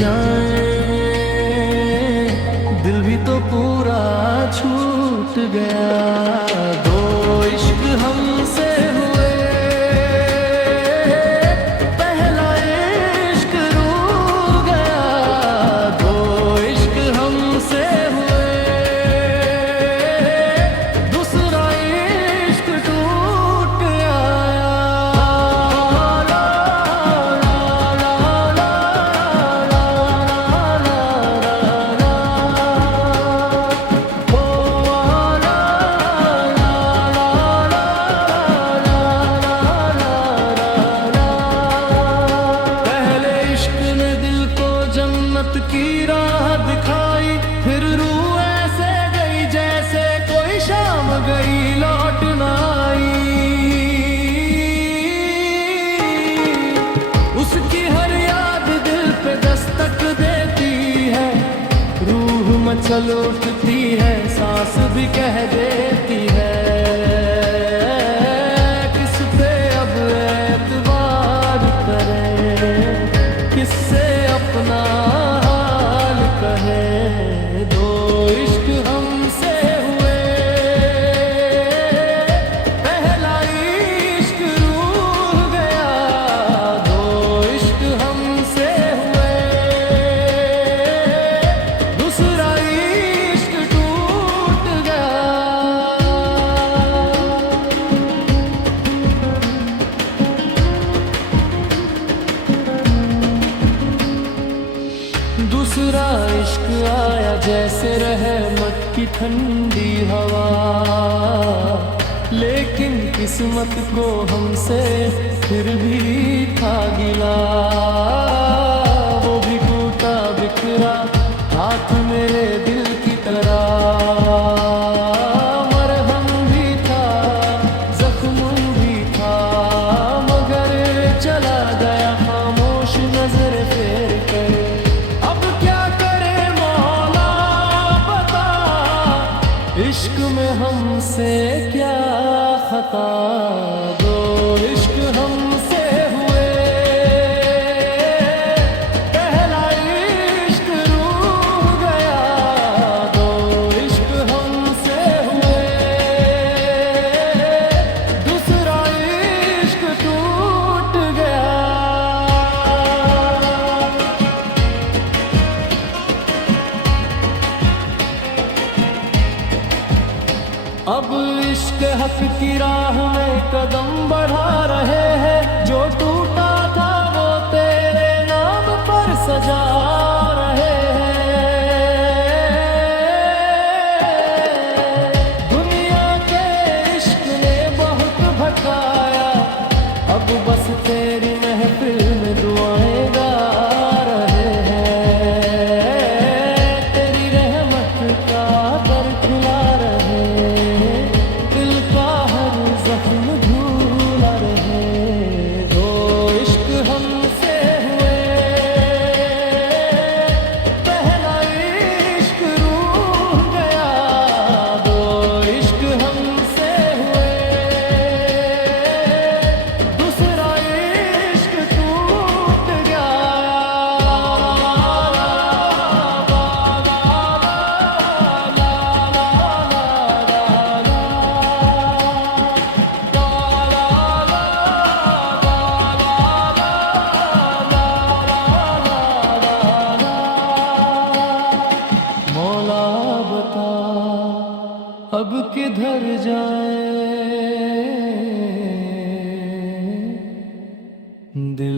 जाएं, दिल भी तो पूरा छूट गया। दो इश्क हमसे हुए, पहला इश्क रूठ गया। दो इश्क हमसे हुए, दूसरा इश्क टूट गया। पहले इश्क ने दिल को जन्नत की राह दिखाई, फिर रूह ऐसे गई जैसे कोई शाम गई लौट ना आई। उसकी हर याद दिल पे दस्तक देती है, रूह मचल उठती है, सांस भी कह देती है। किस पे अब एतबार करें, किससे अपना हाल कहें। दो इश्क हमसे हुए, पहला इश्क रूठ गया। दो इश्क हमसे हुए, दूसरा इश्क टूट गया। दूसरा इश्क आया जैसे रहमत की ठंडी हवा, लेकिन किस्मत को हमसे फिर भी था गिला। वो भी टूटा बिखरा हाथ मेरे दिल की तरह, मरहम भी था जख्म भी था, मगर चला गया खामोश नजर फेर कर। अब क्या करे मौला बता, इश्क में हमसे क्या खता। दो इश्क हमसे हुए, पहला इश्क रूठ गया। दो इश्क हमसे हुए, दूसरा इश्क टूट गया। अब इश्क हक की राह में कदम बढ़ा रहे हैं, जो टूटा था वो तेरे नाम पर सजा रहे हैं। दुनिया के इश्क ने बहुत भटकाया, अब बस तेरी महफिल में दुआएं गा रहे हैं। तेरी रहमत का दर खुला रहे, दिल का हर जख्म झूला रहे। दो इश्क हमसे हुए, पहला इश्क रूठ गया। दो इश्क हमसे हुए, दूसरा इश्क टूट गया। मौला बता अब किधर जाए, दिल